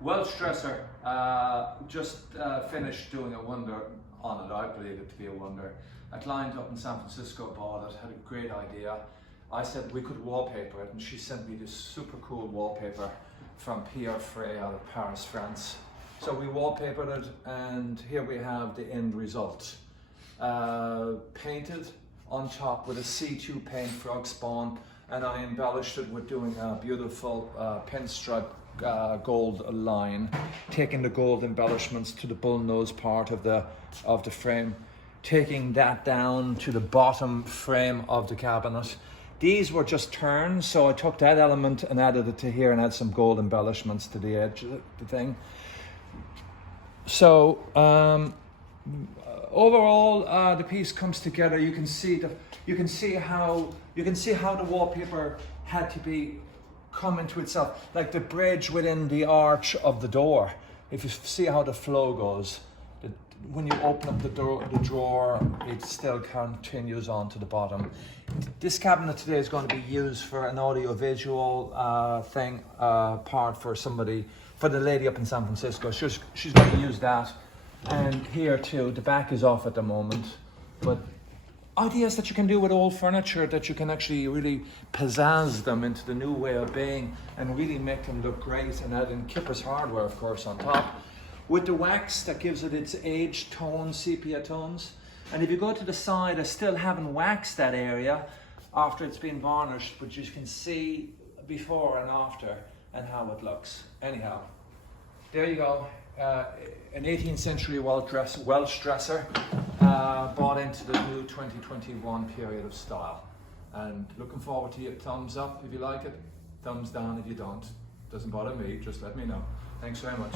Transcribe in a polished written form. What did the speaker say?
Welsh dresser, just finished doing a wonder on it. I believe it to be a wonder. A client up in San Francisco bought it, had a great idea. I said we could wallpaper it, and she sent me this super cool wallpaper from Pierre Frey out of Paris, France. So we wallpapered it, and here we have the end result. Painted on top with a C2 paint frog spawn, and I embellished it with doing a beautiful pinstripe gold line, taking the gold embellishments to the bullnose part of the frame, taking that down to the bottom frame of the cabinet. These were just turns, so I took that element and added it to here and add some gold embellishments to the edge of the thing. So overall, the piece comes together. You can see how the wallpaper had to be come into itself, like the bridge within the arch of the door. If you see how the flow goes, when you open up the drawer, it still continues on to the bottom. This cabinet today is going to be used for an audio-visual part for somebody, for the lady up in San Francisco. She's going to use that. And here too, the back is off at the moment, but ideas that you can do with old furniture, that you can actually really pizzazz them into the new way of being and really make them look great, and add in Kipper's hardware, of course, on top. With the wax that gives it its aged tones, sepia tones. And if you go to the side, I still haven't waxed that area after it's been varnished, but you can see before and after and how it looks. Anyhow, there you go. An 18th century Welsh dresser bought into the new 2021 period of style. And looking forward to your thumbs up if you like it, thumbs down if you don't. Doesn't bother me, just let me know. Thanks very much.